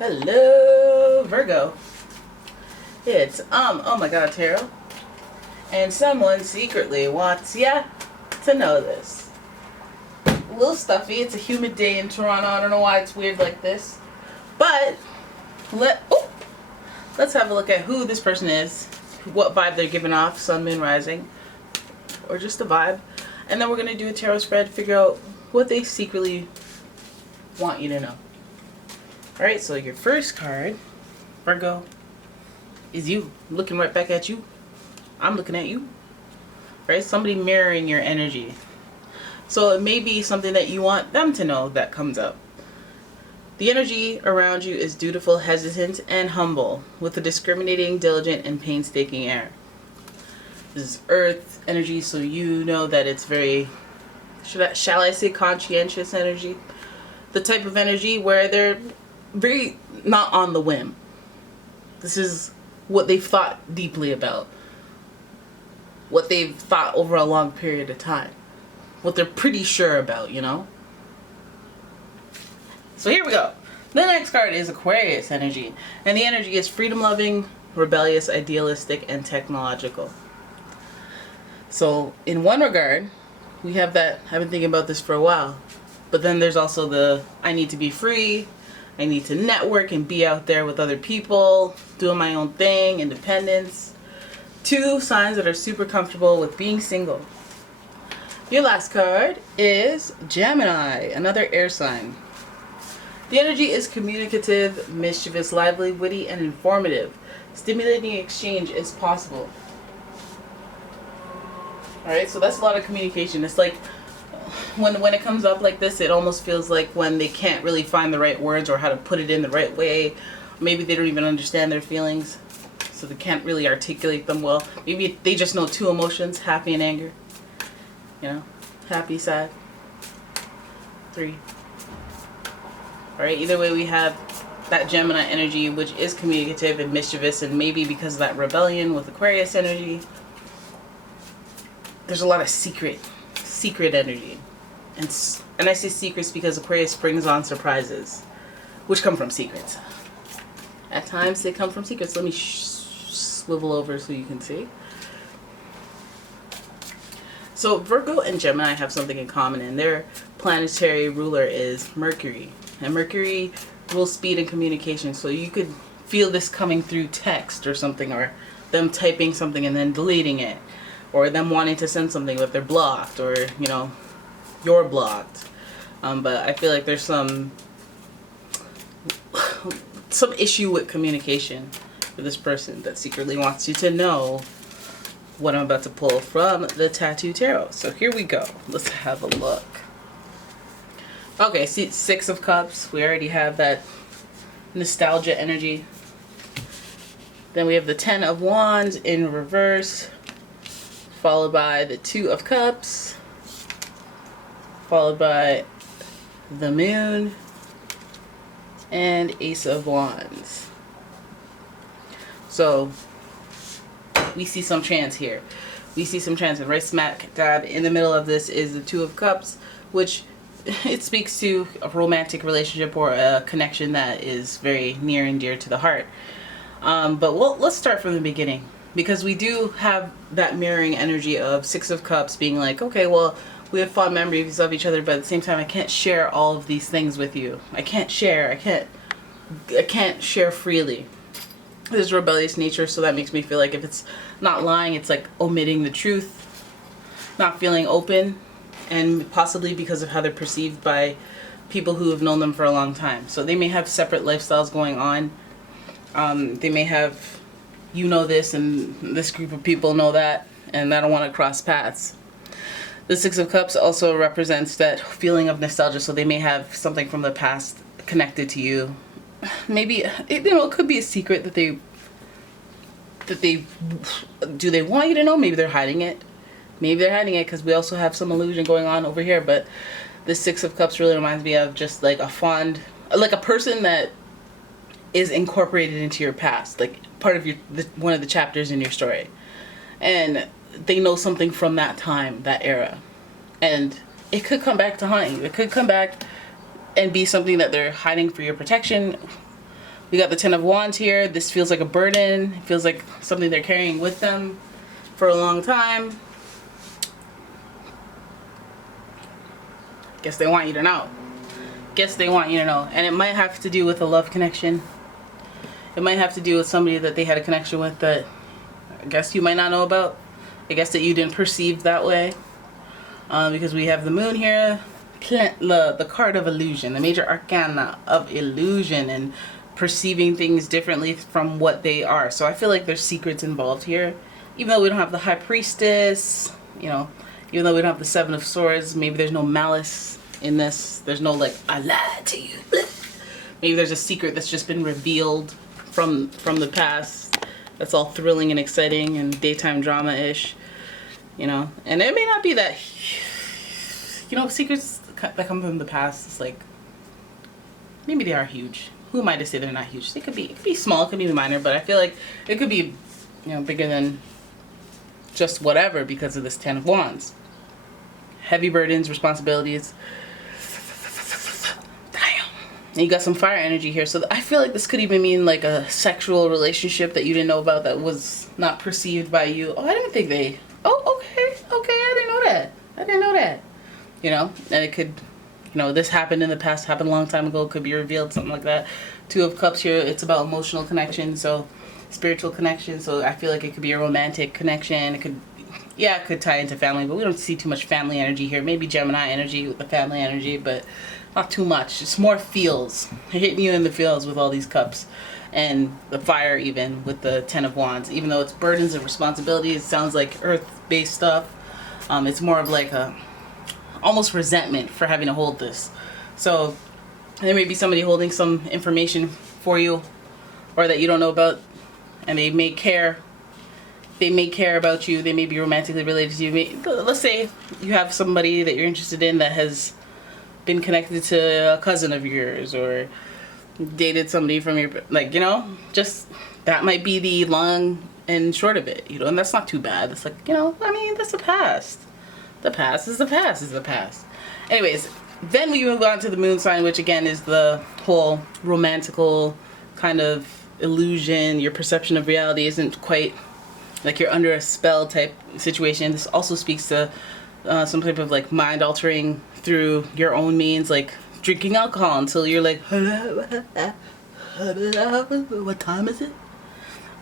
Hello, Virgo. It's Oh My God Tarot. And someone secretly wants ya to know this. A little stuffy. It's a humid day in Toronto. I don't know why it's weird like this. But let's have a look at who this person is, what vibe they're giving off, sun, moon, rising, or just a vibe. And then we're going to do a tarot spread, figure out what they secretly want you to know. Alright, so your first card, Virgo, is you. I'm looking right back at you. I'm looking at you. Right? Somebody mirroring your energy. So it may be something that you want them to know that comes up. The energy around you is dutiful, hesitant, and humble, with a discriminating, diligent, and painstaking air. This is earth energy, so you know that it's very, shall I say, conscientious energy. The type of energy where they're very not on the whim. This is what they've thought deeply about. What they've thought over a long period of time. What they're pretty sure about, you know? So here we go. The next card is Aquarius energy. And the energy is freedom-loving, rebellious, idealistic, and technological. So in one regard, we have that, I've been thinking about this for a while. But then there's also the, I need to be free. I need to network and be out there with other people, doing my own thing, independence. Two signs that are super comfortable with being single. Your last card is Gemini, another air sign. The energy is communicative, mischievous, lively, witty, and informative. Stimulating exchange is possible. Alright, so that's a lot of communication. It's like when it comes up like this, it almost feels like when they can't really find the right words or how to put it in the right way. Maybe they don't even understand their feelings, so they can't really articulate them well. Maybe they just know two emotions, happy and anger. You know, happy, sad. 3. Alright, either way we have that Gemini energy, which is communicative and mischievous, and maybe because of that rebellion with Aquarius energy, there's a lot of secret energy. And I say secrets because Aquarius brings on surprises, which come from secrets. At times they come from secrets. Let me swivel over so you can see. So Virgo and Gemini have something in common, and their planetary ruler is Mercury. And Mercury rules speed and communication, so you could feel this coming through text or something, or them typing something and then deleting it, or them wanting to send something but they're blocked, or, you know, you're blocked. But I feel like there's some issue with communication for this person that secretly wants you to know what I'm about to pull from the Tattoo Tarot. So here we go. Let's have a look. Okay, see, 6 of Cups. We already have that nostalgia energy. Then we have the 10 of Wands in reverse, followed by the 2 of Cups, followed by the Moon, and Ace of Wands. So we see some trans here. We see some trans, and right smack dab in the middle of this is the 2 of Cups, which it speaks to a romantic relationship or a connection that is very near and dear to the heart. But let's start from the beginning, because we do have that mirroring energy of 6 of Cups being like, okay, well, we have fond memories of each other, but at the same time, I can't share all of these things with you. I can't share. I can't share freely. There's rebellious nature, so that makes me feel like if it's not lying, it's like omitting the truth, not feeling open, and possibly because of how they're perceived by people who have known them for a long time. So they may have separate lifestyles going on. They may have, you know this, and this group of people know that, and I don't want to cross paths. The 6 of Cups also represents that feeling of nostalgia, so they may have something from the past connected to you. Maybe, you know, it could be a secret that they do they want you to know? Maybe they're hiding it. Maybe they're hiding it because we also have some illusion going on over here, but the 6 of Cups really reminds me of just like a fond, like a person that is incorporated into your past, like part of one of the chapters in your story. And they know something from that time, that era. And it could come back to haunt you. It could come back and be something that they're hiding for your protection, We got the Ten of Wands here. This feels like a burden. It feels like something they're carrying with them for a long time. Guess they want you to know. Guess they want you to know. And it might have to do with a love connection. It might have to do with somebody that they had a connection with that I guess you might not know about. I guess that you didn't perceive that way. Because we have the moon here. The card of illusion. The major arcana of illusion and perceiving things differently from what they are. So I feel like there's secrets involved here. Even though we don't have the High Priestess, you know, even though we don't have the Seven of Swords, maybe there's no malice in this. There's no like, I lied to you. Maybe there's a secret that's just been revealed from the past. That's all thrilling and exciting and daytime drama-ish, you know. And it may not be that, you know, secrets that come from the past. It's like, maybe they are huge. Who am I to say they're not huge? It could be small, it could be minor, but I feel like it could be, you know, bigger than just whatever because of this Ten of Wands. Heavy burdens, responsibilities. Damn. And you got some fire energy here. So I feel like this could even mean like a sexual relationship that you didn't know about that was not perceived by you. Oh, I didn't think they... Oh, okay, I didn't know that. You know, and it could... You know, this happened in the past, happened a long time ago, could be revealed, something like that. Two of Cups here, it's about emotional connection, so spiritual connection, so I feel like it could be a romantic connection. It could, yeah, it could tie into family, but we don't see too much family energy here. Maybe Gemini energy with the family energy, but not too much. It's more feels, hitting you in the feels with all these cups. And the fire even with the Ten of Wands. Even though it's burdens and responsibilities, it sounds like earth-based stuff. It's more of like a almost resentment for having to hold this. So there may be somebody holding some information for you or that you don't know about, and they may care about you. They may be romantically related to you. Let's say you have somebody that you're interested in that has been connected to a cousin of yours or dated somebody from your, like, you know, just that might be the long and short of it, you know. And that's not too bad. It's like, you know, I mean, that's the past. The past is the past is the past. Anyways, then we move on to the moon sign, which again is the whole romantical kind of illusion. Your perception of reality isn't quite like you're under a spell type situation. This also speaks to some type of like mind altering through your own means, like drinking alcohol until you're like, what time is it?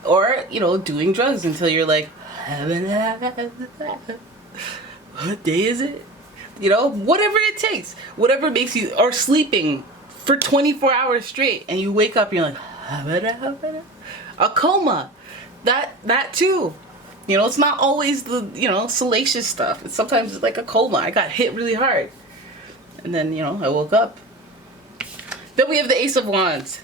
Or, you know, doing drugs until you're like, what day is it? You know, whatever it takes, whatever makes you, or sleeping for 24 hours straight and you wake up and you're like, a coma, that too. You know, it's not always the, you know, salacious stuff. It's sometimes it's like a coma. I got hit really hard and then, you know, I woke up. Then we have the Ace of Wands.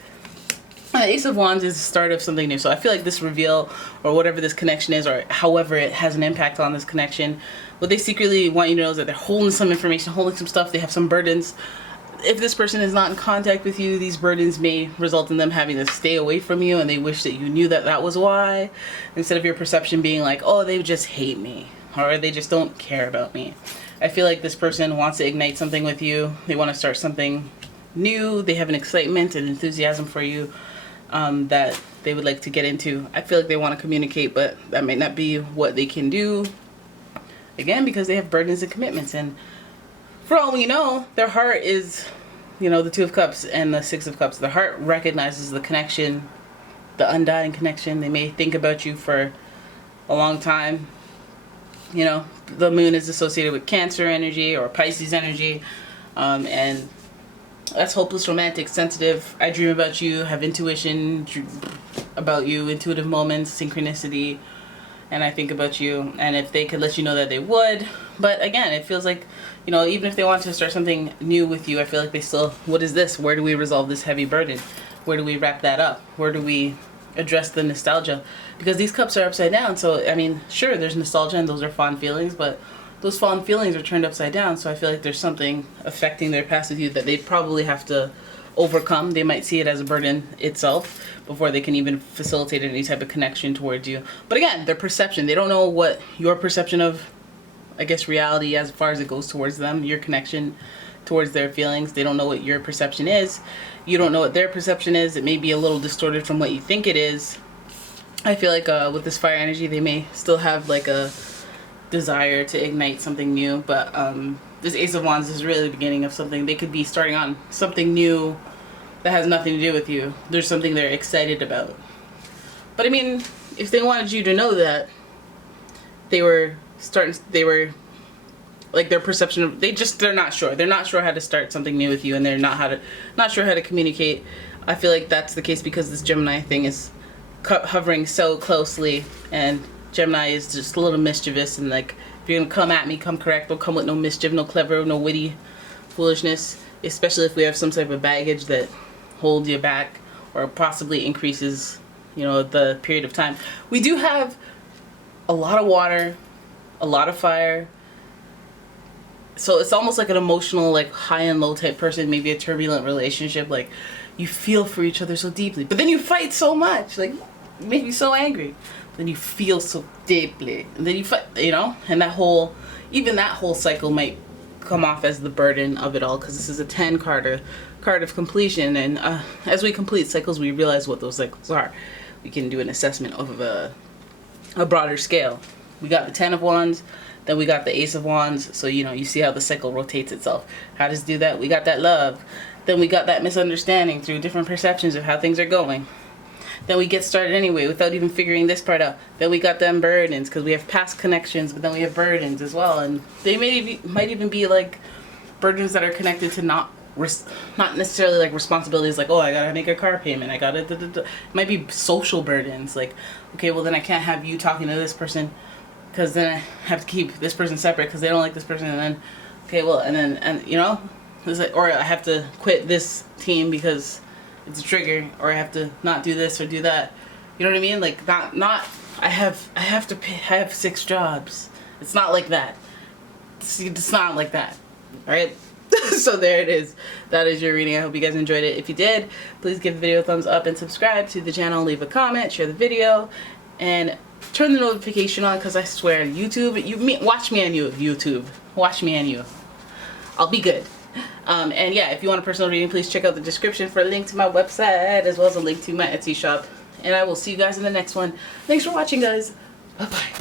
The Ace of Wands is the start of something new. So I feel like this reveal or whatever this connection is, or however it has an impact on this connection, what they secretly want you to know is that they're holding some information, holding some stuff. They have some burdens. If this person is not in contact with you, these burdens may result in them having to stay away from you, and they wish that you knew that that was why, instead of your perception being like, oh, they just hate me, or they just don't care about me. I feel like this person wants to ignite something with you. They want to start something new. They have an excitement and enthusiasm for you that they would like to get into. I feel like they want to communicate, but that might not be what they can do. Again, because they have burdens and commitments. And for all we know, their heart is, you know, the Two of Cups and the Six of Cups. The heart recognizes the connection, the undying connection. They may think about you for a long time. You know, the moon is associated with Cancer energy or Pisces energy. And that's hopeless, romantic, sensitive. I dream about you, have intuition about you, intuitive moments, synchronicity, and I think about you. And if they could let you know that they would. But again, it feels like, you know, even if they want to start something new with you, I feel like they still, what is this? Where do we resolve this heavy burden? Where do we wrap that up? Where do we address the nostalgia? Because these cups are upside down. So, I mean, sure, there's nostalgia and those are fond feelings, but those fond feelings are turned upside down. So I feel like there's something affecting their past with you that they probably have to overcome. They might see it as a burden itself before they can even facilitate any type of connection towards you. But again, their perception, they don't know what your perception of, I guess, reality as far as it goes towards them, your connection towards their feelings. They don't know what your perception is. You don't know what their perception is. It may be a little distorted from what you think it is. I feel like with this fire energy, they may still have like a desire to ignite something new, but this Ace of Wands is really the beginning of something. They could be starting on something new that has nothing to do with you. There's something they're excited about. But I mean, if they wanted you to know that, they were like, their perception of, they're not sure. They're not sure how to start something new with you, and they're not sure how to communicate. I feel like that's the case because this Gemini thing is hovering so closely, and Gemini is just a little mischievous, and like, if you're gonna come at me, come correct. Don't come with no mischief, no clever, no witty foolishness, especially if we have some type of baggage that holds you back or possibly increases, you know, the period of time. We do have a lot of water, a lot of fire, so it's almost like an emotional, like, high and low type person, maybe a turbulent relationship. Like, you feel for each other so deeply, but then you fight so much, like, it makes you so angry. Then you feel so deeply, and then you fight, you know, and even that whole cycle might come off as the burden of it all, because this is a 10 card, a card of completion, and as we complete cycles, we realize what those cycles are. We can do an assessment of a broader scale. We got the 10 of Wands, then we got the Ace of Wands, so you know, you see how the cycle rotates itself. How does it do that? We got that love, then we got that misunderstanding through different perceptions of how things are going. Then we get started anyway without even figuring this part out. Then we got them burdens, because we have past connections, but then we have burdens as well, and they might even be like burdens that are connected to not necessarily like responsibilities, like, oh, I gotta make a car payment, I gotta It might be social burdens, like, okay, well then I can't have you talking to this person, because then I have to keep this person separate because they don't like this person, and then, okay, well, and you know, it's like, or I have to quit this team because it's a trigger, or I have to not do this or do that. You know what I mean? Like, not I have to have 6 jobs. It's not like that. It's not like that. All right. So there it is. That is your reading. I hope you guys enjoyed it. If you did, please give the video a thumbs up and subscribe to the channel. Leave a comment, share the video, and turn the notification on, because I swear, YouTube, watch me on YouTube. Watch me on you. I'll be good. And yeah, if you want a personal reading, please check out the description for a link to my website, as well as a link to my Etsy shop. And I will see you guys in the next one. Thanks for watching, guys. Bye-bye.